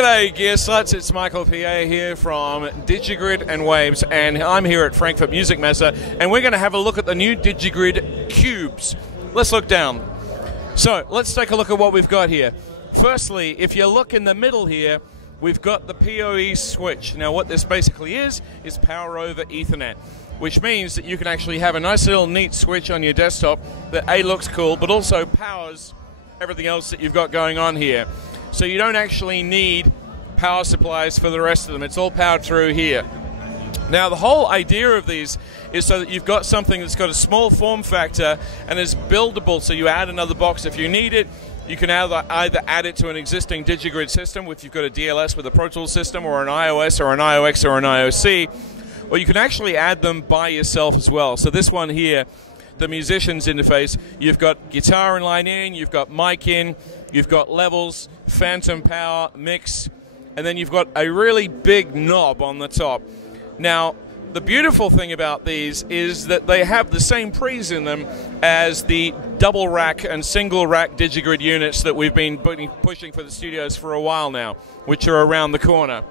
G'day Gearslutz, it's Michael PA here from DigiGrid and Waves, and I'm here at Frankfurt Musikmesse, and we're going to have a look at the new DigiGrid cubes. Let's look down. So let's take a look at what we've got here. Firstly, if you look in the middle here, we've got the PoE switch. Now what this basically is power over Ethernet, which means that you can actually have a nice little neat switch on your desktop that A, looks cool, but also powers everything else that you've got going on here. So you don't actually need power supplies for the rest of them. It's all powered through here. Now the whole idea of these is so that you've got something that's got a small form factor and is buildable, so you add another box if you need it. You can either add it to an existing DigiGrid system, if you've got a DLS with a Pro Tools system, or an iOS or an iOX or an IOC, or you can actually add them by yourself as well. So this one here, the musician's interface, you've got guitar and line in, you've got mic in, you've got levels, phantom power, mix, and then you've got a really big knob on the top. Now, the beautiful thing about these is that they have the same pre's in them as the double rack and single rack DigiGrid units that we've been pushing for the studios for a while now, which are around the corner.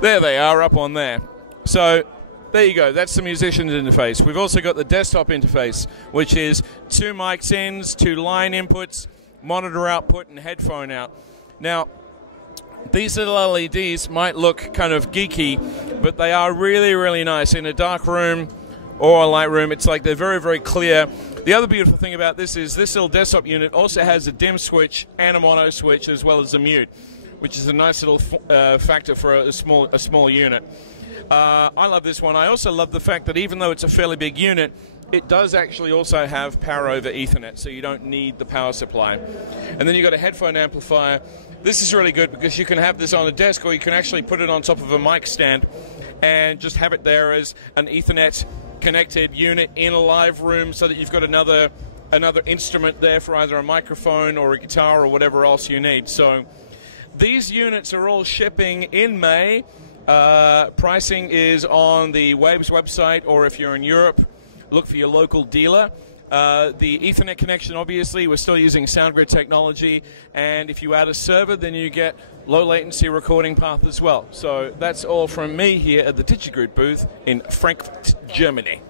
There they are, up on there. So there you go, that's the musician's interface. We've also got the desktop interface, which is 2 mics ins, 2 line inputs, monitor output, and headphone out. Now, these little LEDs might look kind of geeky, but they are really, really nice. In a dark room or a light room, it's like they're very, very clear. The other beautiful thing about this is this little desktop unit also has a dim switch and a mono switch, as well as a mute, which is a nice little factor for a small unit. I love this one. I also love the fact that even though it's a fairly big unit, it does actually also have power over Ethernet, so you don't need the power supply. And then you've got a headphone amplifier. This is really good because you can have this on a desk, or you can actually put it on top of a mic stand and just have it there as an Ethernet connected unit in a live room, so that you've got another instrument there for either a microphone or a guitar or whatever else you need. So these units are all shipping in May. Pricing is on the Waves website, or if you're in Europe, look for your local dealer. The Ethernet connection, obviously, we're still using SoundGrid technology, and if you add a server, then you get low latency recording path as well. So that's all from me here at the DigiGrid booth in Frankfurt, Germany.